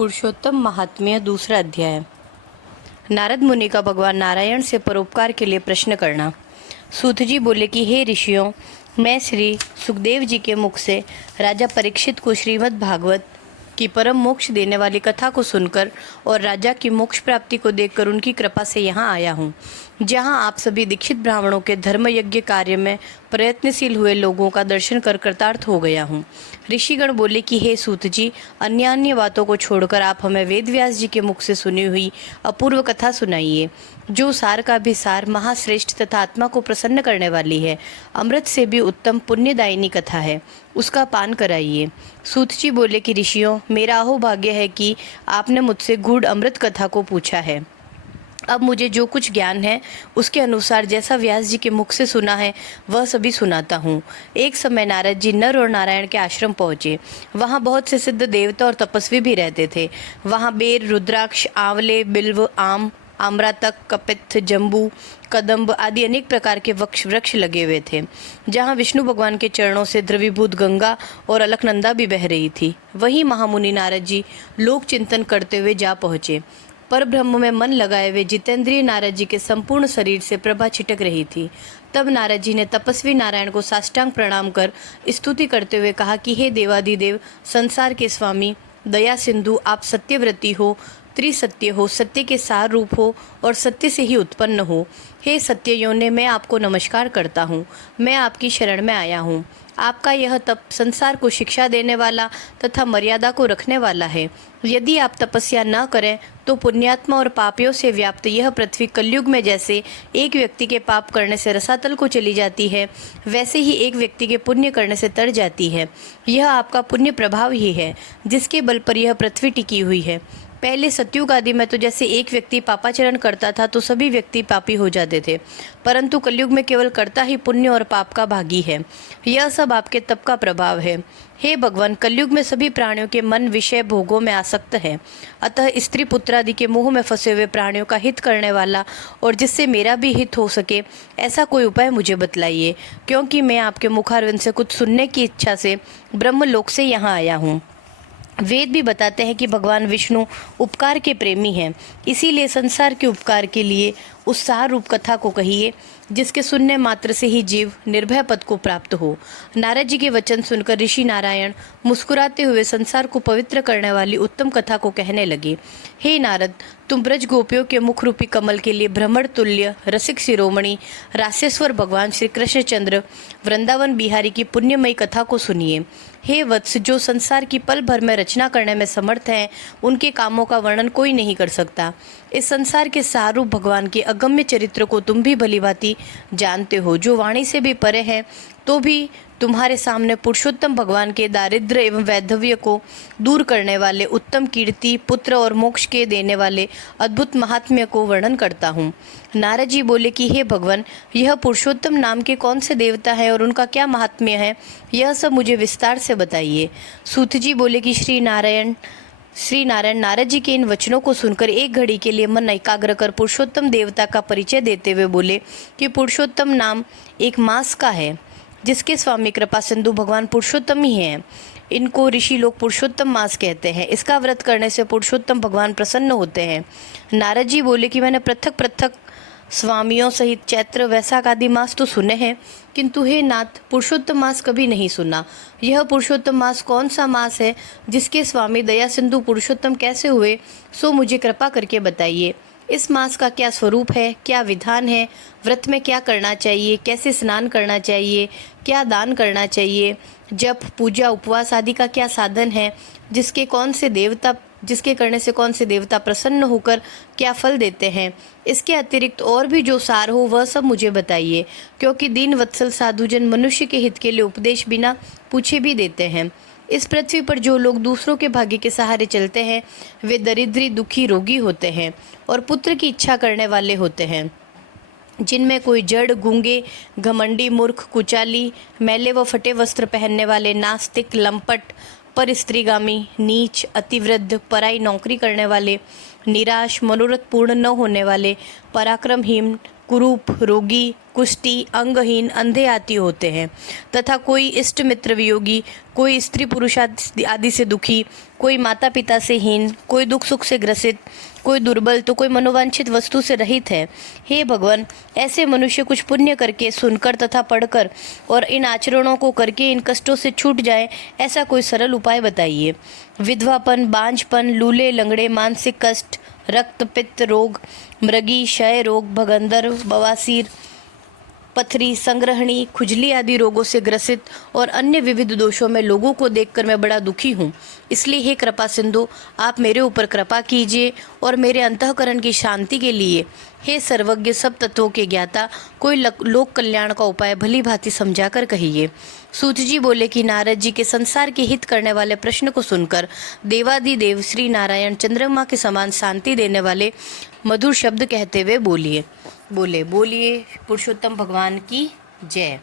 पुरुषोत्तम महात्म्य दूसरा अध्याय। नारद मुनि का भगवान नारायण से परोपकार के लिए प्रश्न करना। सूत जी बोले कि हे ऋषियों, मैं श्री सुखदेव जी के मुख से राजा परीक्षित को श्रीमद् भागवत की परम मोक्ष देने वाली कथा को सुनकर और राजा की मोक्ष प्राप्ति को देखकर उनकी कृपा से यहाँ आया हूँ, जहाँ आप सभी दीक्षित ब्राह्मणों के धर्म यज्ञ कार्य में प्रयत्नशील हुए लोगों का दर्शन कर कृतार्थ हो गया हूँ। ऋषिगण बोले कि हे सूत जी, अन्य बातों को छोड़कर आप हमें वेदव्यास जी के मुख से सुनी हुई अपूर्व कथा सुनाइए, जो सार का भी सार महाश्रेष्ठ तथा आत्मा को प्रसन्न करने वाली है। अमृत से भी उत्तम पुण्यदायिनी कथा है, उसका पान कराइए। सूत जी बोले कि ऋषियों, मेरा अहोभाग्य है कि आपने मुझसे गूढ़ अमृत कथा को पूछा है। अब मुझे जो कुछ ज्ञान है उसके अनुसार जैसा व्यास जी के मुख से सुना है वह सभी सुनाता हूँ। एक समय नारद जी नर और नारायण के आश्रम पहुँचे। वहाँ बहुत से सिद्ध देवता और तपस्वी भी रहते थे। वहाँ बेर, रुद्राक्ष, आंवले, बिल्व, आम, आम्रतक, कपित्थ, जम्बू, कदम्ब आदि अनेक प्रकार के वृक्ष लगे हुए थे। जहाँ विष्णु भगवान के चरणों से द्रवीभूत गंगा और अलकनंदा भी बह रही थी। वहीं महामुनि नारद जी लोक चिंतन करते हुए जा पहुँचे। पर ब्रह्म में मन लगाए हुए जितेंद्रिय नारद जी के संपूर्ण शरीर से प्रभा छिटक रही थी। तब नारद जी ने तपस्वी नारायण को साष्टांग प्रणाम कर स्तुति करते हुए कहा कि हे देवादिदेव, संसार के स्वामी, दया सिंधु, आप सत्यव्रती हो, त्रिसत्य हो, सत्य के सार रूप हो और सत्य से ही उत्पन्न हो। हे सत्य योने, मैं आपको नमस्कार करता हूँ। मैं आपकी शरण में आया हूँ। आपका यह तप संसार को शिक्षा देने वाला तथा मर्यादा को रखने वाला है। यदि आप तपस्या न करें तो पुण्यात्मा और पापियों से व्याप्त यह पृथ्वी कलयुग में जैसे एक व्यक्ति के पाप करने से रसातल को चली जाती है, वैसे ही एक व्यक्ति के पुण्य करने से तर जाती है। यह आपका पुण्य प्रभाव ही है जिसके बल पर यह पृथ्वी टिकी हुई है। पहले सतयुग आदि में तो जैसे एक व्यक्ति पापाचरण करता था तो सभी व्यक्ति पापी हो जाते थे, परंतु कलयुग में केवल कर्ता ही पुण्य और पाप का भागी है। यह सब आपके तप का प्रभाव है। हे भगवान, कलयुग में सभी प्राणियों के मन विषय भोगों में आसक्त है। अतः स्त्री पुत्र आदि के मोह में फंसे हुए प्राणियों का हित करने वाला और जिससे मेरा भी हित हो सके ऐसा कोई उपाय मुझे बतलाइए, क्योंकि मैं आपके मुखारविंद से कुछ सुनने की इच्छा से ब्रह्मलोक से यहाँ आया हूँ। वेद भी बताते हैं कि भगवान विष्णु उपकार के प्रेमी हैं, इसीलिए संसार के उपकार के लिए उस सार रूप कथा को कहिए जिसके सुनने मात्र से ही जीव निर्भय पद को प्राप्त हो। नारद जी के वचन सुनकर ऋषि नारायण मुस्कुराते हुए संसार को पवित्र करने वाली उत्तम कथा को कहने लगे। हे नारद, तुम ब्रज गोपियों के मुख रूपी कमल के लिए भ्रमर तुल्य रसिक शिरोमणि रासेश्वर भगवान श्री कृष्णचंद्र वृंदावन बिहारी की पुण्यमयी कथा को सुनिए। हे वत्स, जो संसार की पल भर में रचना करने में समर्थ हैं, उनके कामों का वर्णन कोई नहीं कर सकता। इस संसार के सारूप भगवान के अगम्य चरित्र को तुम भी भलीभांति जानते हो, जो वाणी से भी परे हैं, तो भी तुम्हारे सामने पुरुषोत्तम भगवान के दारिद्र्य एवं वैधव्य को दूर करने वाले, उत्तम कीर्ति, पुत्र और मोक्ष के देने वाले अद्भुत महात्म्य को वर्णन करता हूँ। नारद जी बोले कि हे भगवान, यह पुरुषोत्तम नाम के कौन से देवता हैं और उनका क्या महात्म्य है, यह सब मुझे विस्तार से बताइए। सूत जी बोले कि श्री नारायण नारद जी के इन वचनों को सुनकर एक घड़ी के लिए मन एकाग्र कर पुरुषोत्तम देवता का परिचय देते हुए बोले कि पुरुषोत्तम नाम एक मास का है, जिसके स्वामी कृपा सिंधु भगवान पुरुषोत्तम ही हैं। इनको ऋषि लोग पुरुषोत्तम मास कहते हैं। इसका व्रत करने से पुरुषोत्तम भगवान प्रसन्न होते हैं। नारद जी बोले कि मैंने पृथक पृथक स्वामियों सहित चैत्र, वैशाख आदि मास तो सुने हैं, किंतु हे नाथ, पुरुषोत्तम मास कभी नहीं सुना। यह पुरुषोत्तम मास कौन सा मास है, जिसके स्वामी दया सिंधु पुरुषोत्तम कैसे हुए, सो मुझे कृपा करके बताइए। इस मास का क्या स्वरूप है, क्या विधान है, व्रत में क्या करना चाहिए, कैसे स्नान करना चाहिए, क्या दान करना चाहिए, जप, पूजा, उपवास आदि का क्या साधन है, जिसके करने से कौन से देवता प्रसन्न होकर क्या फल देते हैं। इसके अतिरिक्त और भी जो सार हो वह सब मुझे बताइए, क्योंकि दीन वत्सल साधुजन मनुष्य के हित के लिए उपदेश बिना पूछे भी देते हैं। इस पृथ्वी पर जो लोग दूसरों के भाग्य के सहारे चलते हैं वे दरिद्री, दुखी, रोगी होते हैं और पुत्र की इच्छा करने वाले होते हैं, जिनमें कोई जड़, गूंगे, घमंडी, मूर्ख, कुचाली, मैले व फटे वस्त्र पहनने वाले, नास्तिक, लंपट, पर स्त्रीगामी, नीच, अतिवृद्ध, पराई नौकरी करने वाले, निराश, मनोरथ पूर्ण न होने वाले, पराक्रमहीन, कुरूप, रोगी, कुष्ठी, अंगहीन, अंधे आदि होते हैं, तथा कोई इष्ट मित्र वियोगी, कोई स्त्री पुरुष आदि से दुखी, कोई माता पिता से हीन, कोई दुख सुख से ग्रसित, कोई दुर्बल, तो कोई मनोवांछित वस्तु से रहित है। हे भगवान, ऐसे मनुष्य कुछ पुण्य करके, सुनकर तथा पढ़कर और इन आचरणों को करके इन कष्टों से छूट जाए, ऐसा कोई सरल उपाय बताइए। विधवापन, बांझपन, लूले लंगड़े, मानसिक कष्ट, रक्त पित्त रोग, मृगी, क्षय रोग, भगंदर, बवासीर, पथरी, संग्रहणी, खुजली आदि रोगों से ग्रसित और अन्य विविध दोषों में लोगों को देखकर मैं बड़ा दुखी हूँ। इसलिए हे कृपा सिंधु, आप मेरे ऊपर कृपा कीजिए और मेरे अंतःकरण की शांति के लिए हे सर्वज्ञ, सब तत्वों के ज्ञाता, कोई लोक कल्याण का उपाय भली भांति समझाकर कहिए। सूत जी बोले कि नारद जी के संसार के हित करने वाले प्रश्न को सुनकर देवादिदेव श्री नारायण चंद्रमा के समान शांति देने वाले मधुर शब्द कहते हुए बोलिए पुरुषोत्तम भगवान की जय।